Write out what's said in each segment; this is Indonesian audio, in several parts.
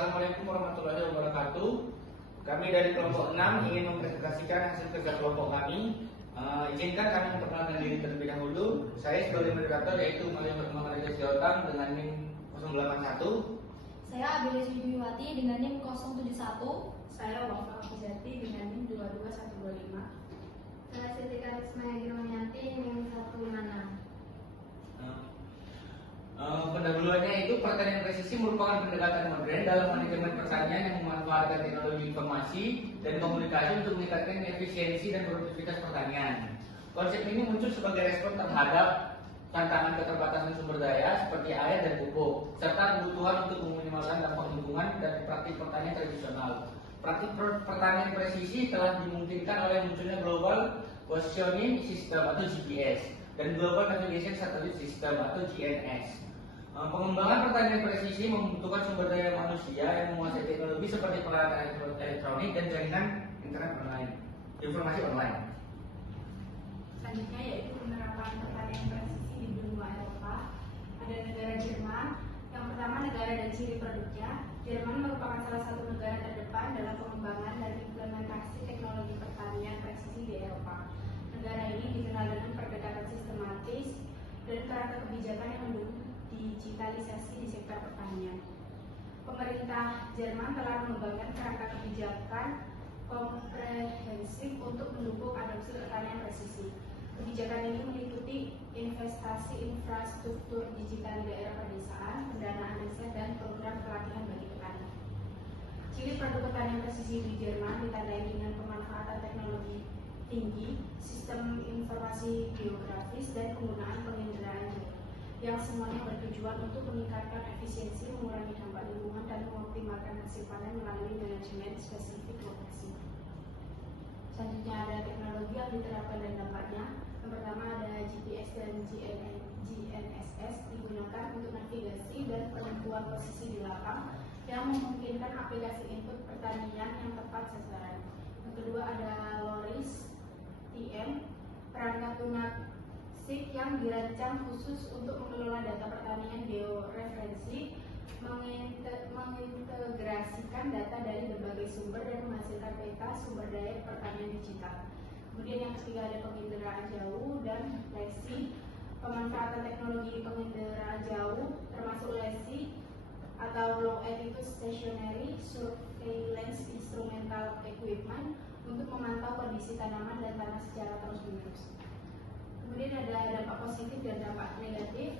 Assalamualaikum warahmatullahi wabarakatuh. Kami dari kelompok 6 ingin mempresentasikan hasil kerja kelompok kami. Izinkan kami memperkenalkan diri terlebih dahulu. Saya sebagai moderator yaitu Maria Perkembangan Jawatan dengan NIM 081. Saya Abelia Widiwati dengan NIM 071. Saya Wafa Afizati dengan NIM 22125. Saya Siti Karisma Yagirmanyanti NIM 156. Pendahuluannya itu pertanian presisi merupakan pendekatan modern dalam manajemen pertanian yang memanfaatkan teknologi informasi dan komunikasi untuk meningkatkan efisiensi dan produktivitas pertanian. Konsep ini muncul sebagai respon terhadap tantangan keterbatasan sumber daya seperti air dan pupuk, serta kebutuhan untuk meminimalkan dampak lingkungan dan praktik pertanian tradisional. Praktik pertanian presisi telah dimungkinkan oleh munculnya Global Positioning System atau GPS dan Global Navigation Satellite System atau GNS. Pengembangan pertanian presisi membutuhkan sumber daya manusia yang menguasai teknologi seperti peralatan elektronik dan jaringan internet online, informasi online. Selanjutnya yaitu penerapan pertanian presisi di benua Eropa. Ada negara Jerman. Yang pertama, negara dan ciri produknya. Jerman merupakan salah satu negara terdepan dalam pengembangan dan implementasi teknologi pertanian presisi di Eropa. Negara ini dikenal dengan pendekatan sistematis dan kerangka kebijakan yang mendukung digitalisasi di sektor pertanian. Pemerintah Jerman telah mengembangkan kerangka kebijakan komprehensif untuk mendukung adopsi pertanian presisi. Kebijakan ini meliputi investasi infrastruktur digital di daerah pedesaan, pendanaan riset, dan program pelatihan bagi petani. Ciri produk pertanian presisi di Jerman ditandai dengan pemanfaatan teknologi tinggi, sistem informasi geografis, dan penggunaan penginderaan jauh, yang semuanya bertujuan untuk meningkatkan efisiensi, mengurangi dampak lingkungan, dan mengoptimalkan hasil panen melalui manajemen spesifik lokasi. Selanjutnya ada teknologi yang diterapkan dan dampaknya. Yang pertama ada GPS dan GNSS digunakan untuk navigasi dan penentuan posisi di lapang yang memungkinkan aplikasi input pertanian yang tepat sasaran. Yang kedua ada LORIS TM, perangkat lunak yang dirancang khusus untuk mengelola data pertanian georeferensi, mengintegrasikan data dari berbagai sumber dan menghasilkan peta sumber daya pertanian digital. Kemudian yang ketiga ada penginderaan jauh dan LESI, pemanfaatan teknologi penginderaan jauh termasuk LESI atau Low Altitude Stationary Surveillance Instrumental Equipment untuk memantau kondisi tanaman dan tanah secara terus-menerus. Kemudian ada dampak positif dan dampak negatif.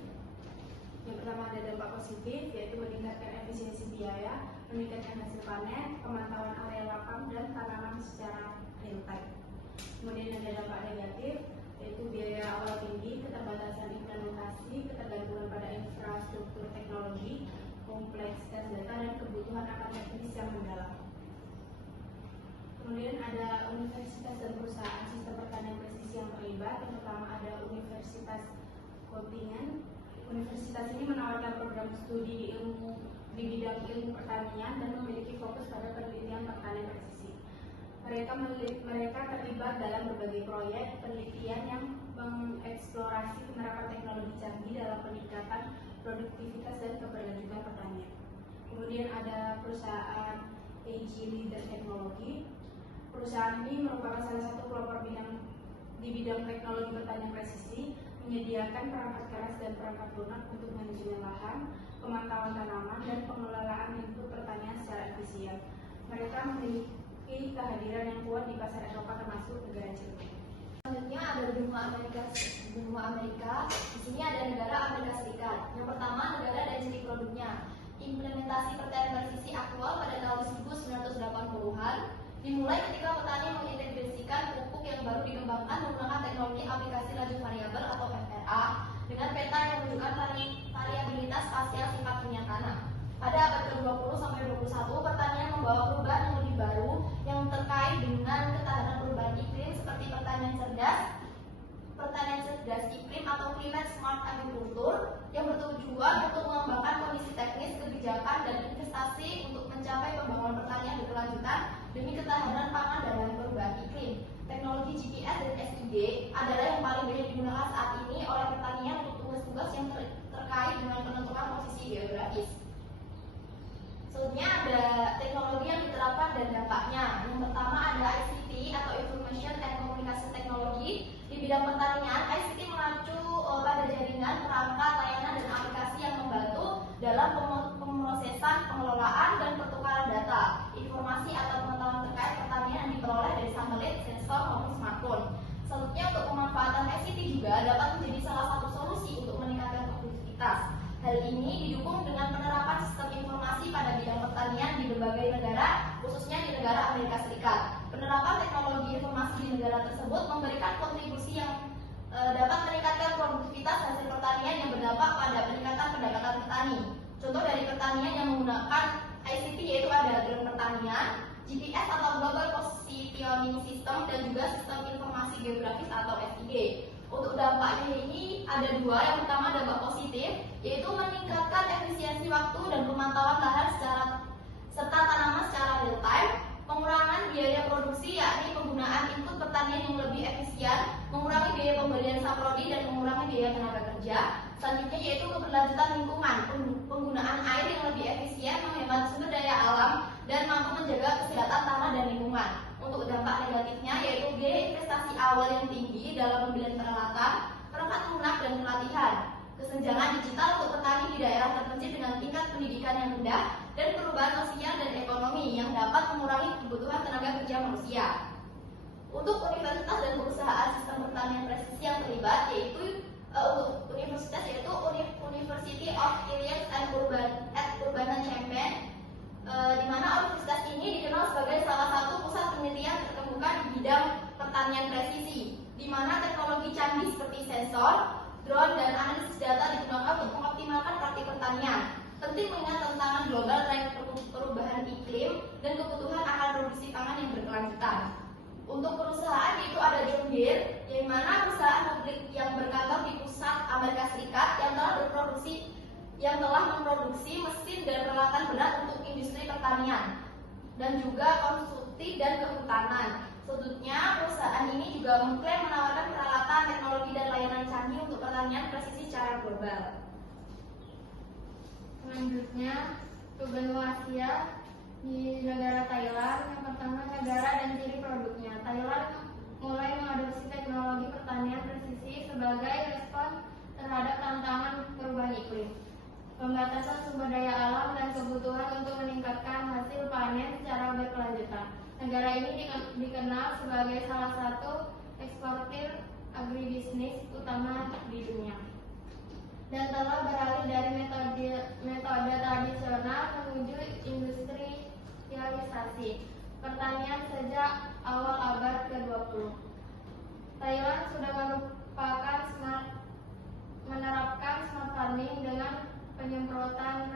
Yang pertama ada dampak positif, yaitu meningkatkan efisiensi biaya, meningkatkan hasil panen, pemantauan area lapang dan tanaman secara real time. Kemudian ada dampak negatif, yaitu biaya awal tinggi, keterbatasan implementasi, ketergantungan pada infrastruktur teknologi, kompleksitas data, dan kebutuhan akan teknis yang mendalam. Kemudian ada universitas dan perusahaan sistem pertanian presisi yang terlibat. Yang pertama ada Universitas Göttingen. Universitas ini menawarkan program studi di bidang ilmu pertanian dan memiliki fokus pada penelitian pertanian presisi. Mereka terlibat dalam berbagai proyek penelitian yang mengeksplorasi penerapan teknologi canggih dalam peningkatan produktivitas dan keberlanjutan pertanian. Kemudian ada perusahaan AG Leader Teknologi. Perusahaan ini merupakan salah satu pelopor di bidang teknologi pertanian presisi, menyediakan perangkat keras dan perangkat lunak untuk manajemen lahan, pemantauan tanaman, dan pengelolaan input pertanian secara efisien. Mereka memiliki kehadiran yang kuat di pasar Eropa termasuk negara Jerman. Selanjutnya ada benua Amerika. Di sini ada negara Amerika Serikat. Yang pertama negara dan ciri produknya. Implementasi pertanian presisi aktual pada tahun 1980-an dimulai ketika petani mengintegrasikan pupuk yang baru dikembangkan menggunakan teknologi aplikasi laju variabel atau FRA dengan peta yang menunjukkan variabilitas spasial sifat minyak tanah. Pada abad ke-20 sampai 21, pertanian membawa perubahan yang lebih baru yang terkait dengan ketahanan perubahan iklim seperti pertanian cerdas iklim atau climate smart agriculture yang bertujuan untuk mengembangkan kondisi teknis, kebijakan, dan investasi untuk mencapai pembangunan pertanian berkelanjutan demi ketahanan pangan dan perubahan iklim. Teknologi GPS dan SID adalah yang paling banyak digunakan saat ini oleh pertanian untuk tugas-tugas yang terkait dengan penentuan posisi geografis. Selanjutnya ada dampaknya. Yang pertama ada ICT atau Information and Communication Technology. Di bidang pertanian, ICT mengacu pada jaringan, perangkat, layanan, dan aplikasi yang membantu dalam pemrosesan, pengelolaan, dan pertukaran data, informasi atau pengetahuan terkait pertanian yang diperoleh dari satelit, sensor, maupun smartphone. Selanjutnya, untuk pemanfaatan ICT juga dapat menjadi salah satu solusi untuk meningkatkan produktivitas. Hal ini didukung dengan penerapan sistem informasi pada bidang pertanian di berbagai negara, khususnya di negara Amerika Serikat. Penerapan teknologi informasi di negara tersebut memberikan kontribusi yang dapat meningkatkan produktivitas hasil pertanian yang berdampak pada peningkatan pendapatan petani. Contoh dari pertanian yang menggunakan ICT yaitu ada drone pertanian, GPS atau Global Positioning System, dan juga sistem informasi geografis atau SIG. Untuk dampaknya ini ada dua. Yang pertama dampak positif, yaitu meningkatkan efisiensi waktu dan pemantauan lahan serta tanaman secara real time, pengurangan biaya produksi yakni penggunaan input pertanian yang lebih efisien, mengurangi biaya pembelian saprodi dan mengurangi biaya tenaga kerja. Selanjutnya yaitu keberlanjutan lingkungan, penggunaan air yang lebih efisien, menghemat sumber daya alam, dan mampu menjaga kesehatan tanah dan lingkungan. Untuk dampak negatifnya yaitu biaya investasi awal yang tinggi dalam pembelian peralatan, perangkat lunak, dan pelatihan. Kesenjangan digital untuk petani di daerah terpencil dengan tingkat pendidikan yang rendah, dan perubahan sosial dan ekonomi yang dapat mengurangi kebutuhan tenaga kerja manusia. Untuk universitas dan perusahaan sistem pertanian presisi yang terlibat yaitu untuk universitas yaitu University of Science and Urbana Champaign, di mana universitas ini dikenal sebagai salah satu pusat penelitian terkemuka di bidang pertanian presisi, di mana teknologi canggih seperti sensor, drone, dan analisis data digunakan untuk mengoptimalkan praktik pertanian. Penting mengingat tantangan global tren perubahan iklim dan kebutuhan akan produksi pangan yang berkelanjutan. Untuk perusahaan yaitu ada John Deere, yang mana perusahaan publik yang berkantor di pusat Amerika Serikat yang telah memproduksi mesin dan peralatan berat untuk industri pertanian dan juga konstruksi dan kehutanan. Selanjutnya, perusahaan ini juga mengklaim menawarkan peralatan, teknologi, dan layanan canggih untuk pertanian presisi secara global. Selanjutnya, untuk benua Asia di negara Thailand. Yang pertama, negara dan ciri produknya. Thailand mulai mengadopsi teknologi pertanian presisi sebagai respon terhadap tantangan perubahan iklim, pembatasan sumber daya alam, dan kebutuhan untuk meningkatkan hasil panen secara berkelanjutan. Negara ini dikenal sebagai salah satu eksportir agribisnis utama di dunia dan telah beralih dari metode tradisional menuju industrialisasi pertanian sejak awal abad ke-20. Thailand sudah menerapkan smart farming dengan penyemprotan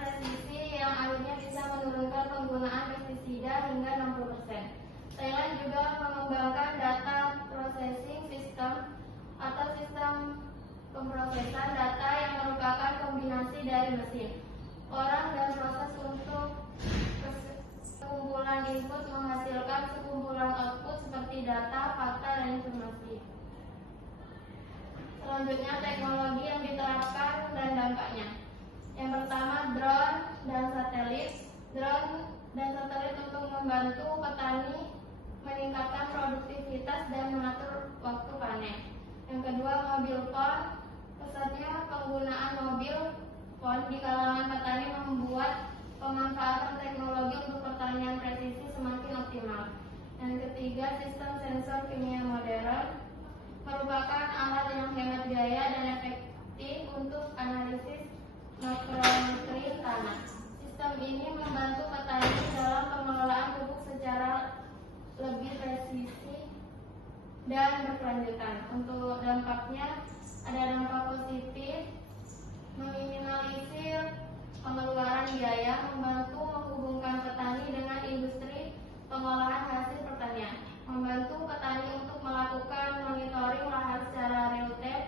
presisi yang akhirnya bisa menurunkan penggunaan pestisida hingga 60%. Thailand juga mengembangkan data processing system atau sistem pemrosesan data yang merupakan kombinasi dari mesin, orang, dan proses untuk sekumpulan input menghasilkan sekumpulan output seperti data, fakta, dan informasi. Selanjutnya, teknologi yang diterapkan dan dampaknya. Yang pertama, drone dan satelit. Drone dan satelit untuk membantu petani meningkatkan produktivitas dan mengatur waktu panen. Yang kedua, mobil phone. Pesatnya penggunaan mobil phone di kalangan petani membuat pemanfaatan teknologi untuk pertanian presisi semakin optimal. Yang ketiga, sistem sensor kimia modern merupakan alat yang hemat biaya dan efektif untuk analisis makronutrien tanah. Sistem ini membantu petani dalam pengelolaan pupuk secara lebih presisi dan berkelanjutan. Untuk dampaknya, ada dampak positif, meminimalisir pengeluaran biaya, membantu menghubungkan petani dengan industri pengolahan hasil pertanian, membantu petani untuk melakukan monitoring lahan secara real time,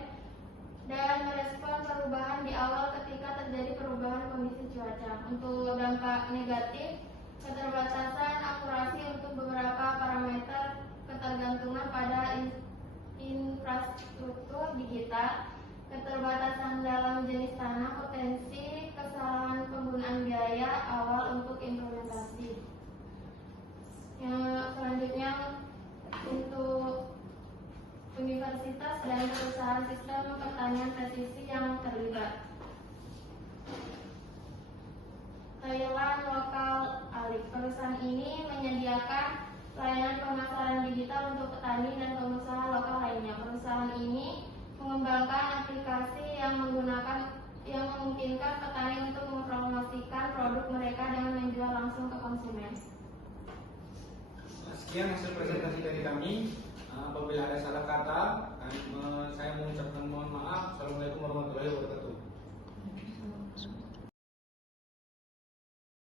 dan merespon perubahan di awal ketika terjadi perubahan kondisi cuaca. Untuk dampak negatif, keterbatasan akurasi untuk beberapa parameter, ketergantungan pada infrastruktur digital, keterbatasan dalam jenis tanah, potensi kesalahan penggunaan biaya awal untuk implementasi. universitas dan perusahaan sistem pertanian presisi yang terlibat. Thailand Local Alik. Perusahaan ini menyediakan layanan pemasaran digital untuk petani dan pengusaha lokal lainnya. Perusahaan ini mengembangkan aplikasi yang memungkinkan petani untuk mempromosikan produk mereka dengan menjual langsung ke konsumen. Sekian hasil presentasi dari kami. Apabila ada salah kata, saya mengucapkan mohon maaf. Assalamualaikum warahmatullahi wabarakatuh.